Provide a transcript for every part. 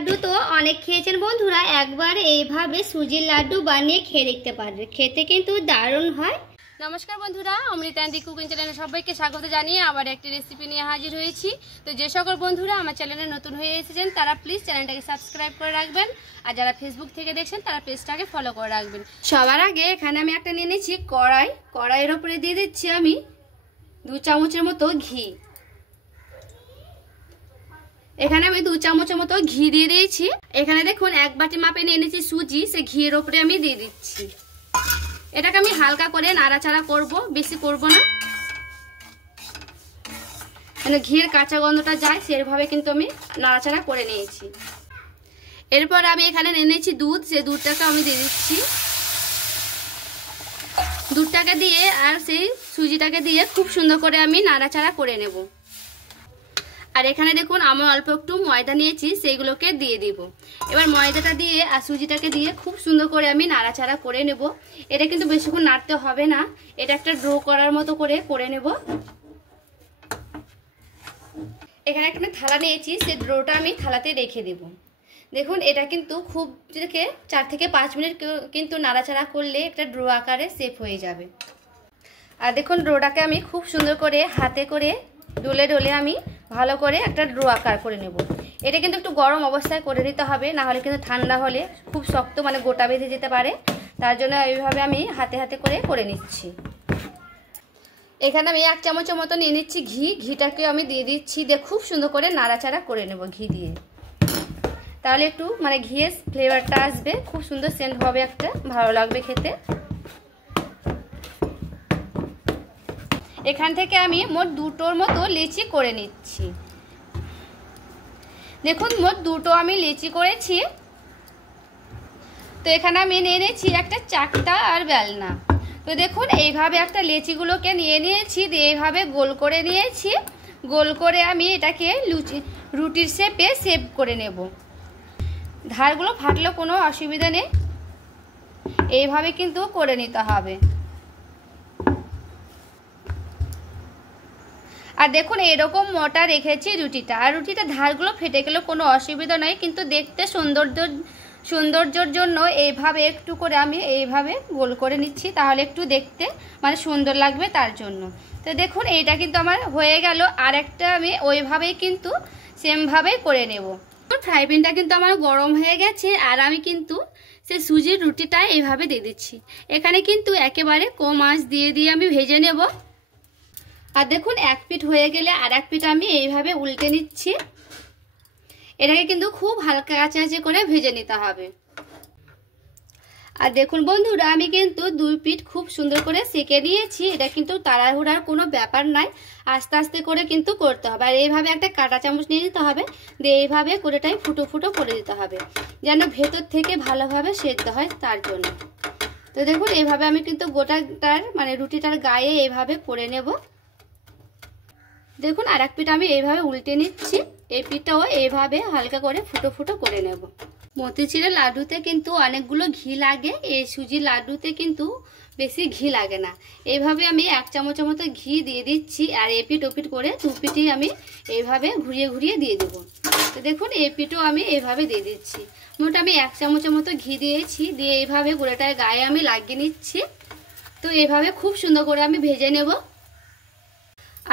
লাড্ডু তো অনেক খেয়েছেন বন্ধুরা, একবার এইভাবে সুজির লাড্ডু বানিয়ে খেয়ে দেখতে পারবে, খেতে কিন্তু দারুণ হয়। নমস্কার বন্ধুরা, অমৃতান্তি কুকিং চ্যানেলে সবাইকে স্বাগত জানিয়ে আবার একটি রেসিপি নিয়ে হাজির হয়েছি। তো যে সকল বন্ধুরা আমার চ্যানেলে নতুন হয়ে এসেছেন তারা প্লিজ চ্যানেলটাকে সাবস্ক্রাইব করে রাখবেন, আর যারা ফেসবুক থেকে দেখছেন তারা পেজটাকে ফলো করে রাখবেন। সবার আগে এখানে আমি একটা নিয়ে নিয়েছি কড়াইয়ের ওপরে দিয়ে দিচ্ছি আমি 2 চামচের মতো ঘি। এখানে আমি 2 চামচের মতো ঘি দিয়ে দিয়েছি। এখানে দেখুন 1 বাটি মাপে নিয়ে নিয়েছি সুজি, সে ঘিয়ের ওপরে আমি দিয়ে দিচ্ছি। এটাকে আমি হালকা করে নাড়াচাড়া করব, বেশি করব না, মানে ঘিয়ের কাঁচা গন্ধটা যায় সেভাবে কিন্তু আমি নাড়াচাড়া করে নিয়েছি। এরপর আমি এখানে নিয়ে নিয়েছি দুধ, সেই দুধটাকে আমি দিয়ে দিচ্ছি। দুধটাকে দিয়ে আর সেই সুজিটাকে দিয়ে খুব সুন্দর করে আমি নাড়াচাড়া করে নেব। আর এখানে দেখুন আমি অল্প একটু ময়দা নিয়েছি, সেইগুলোকে দিয়ে দিব। এবার ময়দাটা দিয়ে আর সুজিটাকে দিয়ে খুব সুন্দর করে আমি নাড়াচাড়া করে নেব। এটা কিন্তু বেশিক্ষণ নাড়তে হবে না, এটা একটা ডো করার মতো করে নেব। এখানে একটা থালা নিয়েছি, সেই ডোটা আমি থালাতে রেখে দেব। দেখুন এটা কিন্তু খুব 4 থেকে 5 মিনিট কিন্তু নাড়াচাড়া করলে একটা ডো আকারে শেপ হয়ে যাবে। আর দেখুন ডোটাকে আমি খুব সুন্দর করে হাতে করে ডলে ডলে আমি ভালো করে একটা ডো আকার করে নেব। এটা কিন্তু একটু গরম অবস্থায় করে নিতে হবে, না হলে কিন্তু ঠান্ডা হলে খুব শক্ত মানে গোটা বেঁধে যেতে পারে। তার জন্য এইভাবে আমি হাতে হাতে করে নিচ্ছি। এখানে আমি 1 চামচের মতো নিয়ে নিচ্ছি ঘি, ঘিটাকে আমি দিয়ে দিচ্ছি, দিয়ে খুব সুন্দর করে নাড়াচাড়া করে নেব ঘি দিয়ে। তাহলে একটু মানে ঘিয়ের ফ্লেভারটা আসবে, খুব সুন্দর সেন্ট হবে, একটা ভালো লাগবে খেতে। এখান থেকে আমি মোট 2টোর মতো লিচি করে নিচ্ছি। দেখুন মোট 2টো আমি লিচি করেছি। তো এখানে আমি নিয়ে নিয়েছি একটা চাকটা আর বেলনা। তো দেখুন এইভাবে একটা লিচিগুলোকে নিয়ে নিয়েছি, দিয়ে এইভাবে গোল করে নিয়েছি। গোল করে আমি এটাকে রুটির শেপে শেপ করে নেব। ধারগুলো ফাটলেও কোনো অসুবিধা নেই, এইভাবে কিন্তু করে নিতে হবে। আর দেখুন এরকম মোটা রেখেছি রুটিটা, আর রুটিটা ধারগুলো ফেটে গেলেও কোনো অসুবিধা নয়, কিন্তু দেখতে সৌন্দর্যের জন্য এইভাবে একটু করে আমি এইভাবে গোল করে নিচ্ছি, তাহলে একটু দেখতে মানে সুন্দর লাগবে তার জন্য। তো দেখুন এইটা কিন্তু আমার হয়ে গেল। আর একটা আমি ওইভাবেই কিন্তু সেমভাবেই করে নেব। ফ্রাই প্যানটা কিন্তু আমার গরম হয়ে গেছে, আর আমি কিন্তু সেই সুজির রুটিটা এইভাবে দিয়ে দিচ্ছি। এখানে কিন্তু একেবারে কম আঁচ দিয়ে আমি ভেজে নেব। আর দেখুন 1 পিঠ হয়ে গেলে আর 1 পিঠ আমি এইভাবে উল্টে নিচ্ছি। এটাকে কিন্তু খুব হালকা আঁচে করে ভেজে নিতে হবে। আর দেখুন বন্ধুরা আমি কিন্তু 2 পিঠ খুব সুন্দর করে সেঁকে নিয়েছি। এটা কিন্তু তাড়াহুড়ার কোনো ব্যাপার নাই, আস্তে আস্তে করে কিন্তু করতে হবে। আর এইভাবে একটা কাঁটা চামচ নিয়ে নিতে হবে, দিয়ে এইভাবে করেটাই ফুটো ফুটো করে দিতে হবে, যেন ভেতর থেকে ভালোভাবে সেদ্ধ হয় তার জন্য। তো দেখুন এইভাবে আমি কিন্তু গোটাটার মানে রুটিটার গায়ে এইভাবে করে নেব। দেখুন আর 1 পিঠ আমি এইভাবে উল্টে নিচ্ছি, এই পিঠটাও এইভাবে হালকা করে ফুটো ফুটো করে নেব। মতিচুরের লাড্ডুতে কিন্তু অনেকগুলো ঘি লাগে, এই সুজির লাড্ডুতে কিন্তু বেশি ঘি লাগে না। এইভাবে আমি 1 চামচের মতো ঘি দিয়ে দিচ্ছি, আর এপিঠ ওপিঠ করে 2 পিঠই আমি এইভাবে ঘুরিয়ে ঘুরিয়ে দিয়ে দেব। তো দেখুন এই পিঠও আমি এইভাবে দিয়ে দিচ্ছি। মোট আমি 1 চামচের মতো ঘি দিয়েছি, দিয়ে এইভাবে গোটাটার গায়ে আমি লাগিয়ে নিচ্ছি। তো এইভাবে খুব সুন্দর করে আমি ভেজে নেব।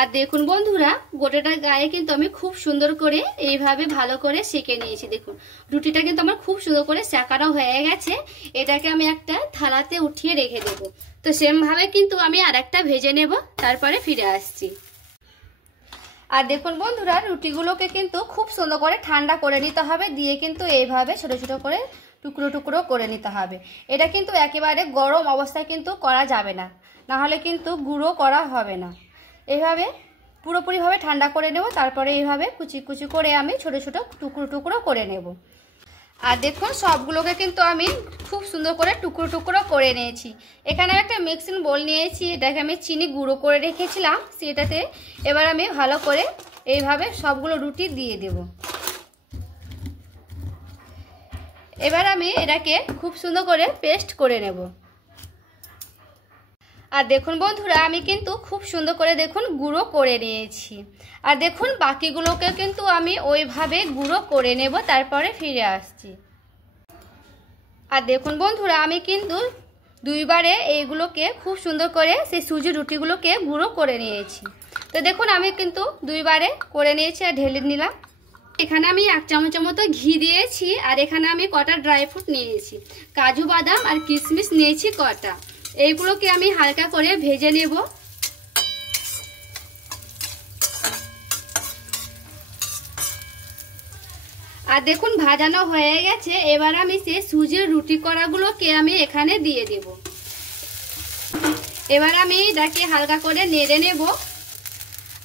আর দেখুন বন্ধুরা গোটাটার গায়ে কিন্তু আমি খুব সুন্দর করে এইভাবে ভালো করে সেঁকে নিয়েছি। দেখুন রুটিটা কিন্তু আমার খুব সুন্দর করে সেঁকানো হয়ে গেছে। এটাকে আমি একটা থালাতে উঠিয়ে রেখে দেব। তো সেমভাবে কিন্তু আমি আরেকটা ভেজে নেব, তারপরে ফিরে আসছি। আর দেখুন বন্ধুরা রুটিগুলোকে কিন্তু খুব সুন্দর করে ঠান্ডা করে নিতে হবে, দিয়ে কিন্তু এইভাবে ছোট ছোট করে টুকরো টুকরো করে নিতে হবে। এটা কিন্তু একেবারে গরম অবস্থায় কিন্তু করা যাবে না, না হলে কিন্তু গুঁড়ো করা হবে না। এইভাবে পুরোপুরিভাবে ঠান্ডা করে নেব, তারপরে এইভাবে কুচি কুচি করে আমি ছোট ছোট টুকরো টুকরো করে নেব। আর দেখুন সবগুলোকে কিন্তু আমি খুব সুন্দর করে টুকরো টুকরো করে নিয়েছি। এখানে একটা মিক্সিং বোল নিয়েছি, এটাকে আমি চিনি গুঁড়ো করে রেখেছিলাম, সেটাতে এবার আমি ভালো করে এইভাবে সবগুলো রুটি দিয়ে দেব। এবার আমি এটাকে খুব সুন্দর করে পেস্ট করে নেব। আর দেখুন বন্ধুরা আমি কিন্তু খুব সুন্দর করে দেখুন গুঁড়ো করে নিয়েছি। আর দেখুন বাকিগুলোকে কিন্তু আমি ওইভাবে গুঁড়ো করে নেব, তারপরে ফিরে আসছি। আর দেখুন বন্ধুরা আমি কিন্তু দুইবারে এইগুলোকে খুব সুন্দর করে সেই সুজি রুটিগুলোকে গুঁড়ো করে নিয়েছি। তো দেখুন আমি কিন্তু দুইবারে করে নিয়েছি আর ঢেলে নিলাম। এখানে আমি 1 চামচের মতো ঘি দিয়েছি, আর এখানে আমি কটা ড্রাই ফ্রুট নিয়েছি, কাজু বাদাম আর কিশমিশ নিয়েছি কটা। এইগুলোকে আমি হালকা করে ভেজে নেব। আর দেখুন ভাজানো হয়ে গেছে। এবার আমি সেই সুজির রুটি করাগুলোকে আমি এখানে দিয়ে দেব। এবার আমি এটাকে হালকা করে নেড়ে নেব।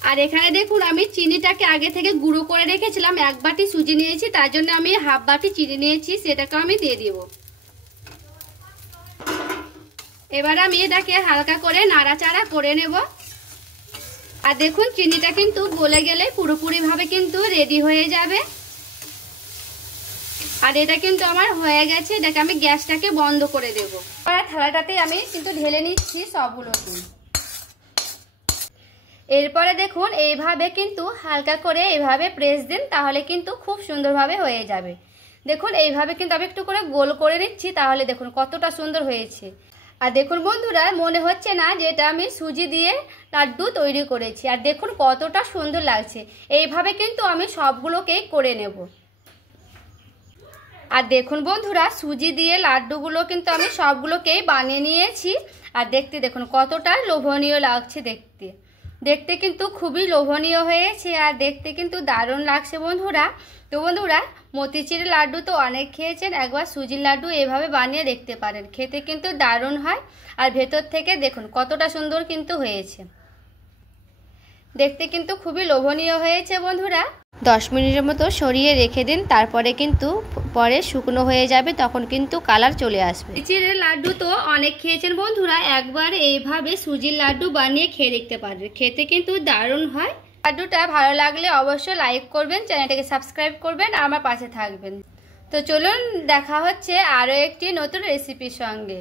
আর এখানে দেখুন আমি চিনিটাকে আগে থেকে গুঁড়ো করে রেখেছিলাম, 1 বাটি সুজি নিয়েছি, তার জন্য আমি 1/2 বাটি চিনি নিয়েছি, সেটাকে আমি দিয়ে দেব। এবার আমি এটাকে হালকা করে নাড়াচাড়া করে নেব। আর দেখুন চিনিটা কিন্তু গলে গেলে পুরোপুরিভাবে কিন্তু রেডি হয়ে যাবে। আর এটা কিন্তু আমার হয়ে গেছে, এটাকে আমি গ্যাসটাকে বন্ধ করে দেব। আর থালাটাতে আমি কিন্তু ঢেলে নিচ্ছি সবগুলোকে। এরপরে দেখুন এইভাবে কিন্তু হালকা করে এইভাবে প্রেস দিন, তাহলে কিন্তু খুব সুন্দরভাবে হয়ে যাবে। দেখুন এইভাবে কিন্তু আমি একটু করে গোল করে নিচ্ছি, তাহলে দেখুন কতটা সুন্দর হয়েছে। আর দেখুন বন্ধুরা মনে হচ্ছে না যে এটা আমি সুজি দিয়ে লাড্ডু তৈরি করেছি। আর দেখুন কতটা সুন্দর লাগছে। এইভাবে কিন্তু আমি সবগুলোকেই করে নেব। আর দেখুন বন্ধুরা সুজি দিয়ে লাড্ডুগুলো কিন্তু আমি সবগুলোকেই বানিয়ে নিয়েছি। আর দেখতে দেখুন কতটা লোভনীয় লাগছে দেখতে। দেখতে কিন্তু খুবই লোভনীয় হয়েছে, আর দেখতে কিন্তু দারুণ লাগছে বন্ধুরা। তো বন্ধুরা মতিচুরের লাড্ডু তো অনেক খেয়েছেন, একবার সুজির লাড্ডু এভাবে বানিয়ে দেখতে পারেন, খেতে কিন্তু দারুণ হয়। আর ভেতর থেকে দেখুন কতটা সুন্দর কিন্তু হয়েছে, দেখতে কিন্তু খুবই লোভনীয় হয়েছে বন্ধুরা। 10 মিনিটের মতো সরিয়ে রেখে দিন, তারপরে কিন্তু পরে শুকনো হয়ে যাবে, তখন কিন্তু কালার চলে আসবে। মতিচুরের লাড্ডু তো অনেক খেয়েছেন বন্ধুরা, একবার এইভাবে সুজির লাড্ডু বানিয়ে খেয়ে দেখতে পারবেন, খেতে কিন্তু দারুণ হয়। লাড্ডুটা ভালো লাগলে অবশ্যই লাইক করবেন, চ্যানেলটাকে সাবস্ক্রাইব করবেন, আমার পাশে থাকবেন। তো চলুন দেখা হচ্ছে আরও একটি নতুন রেসিপির সঙ্গে।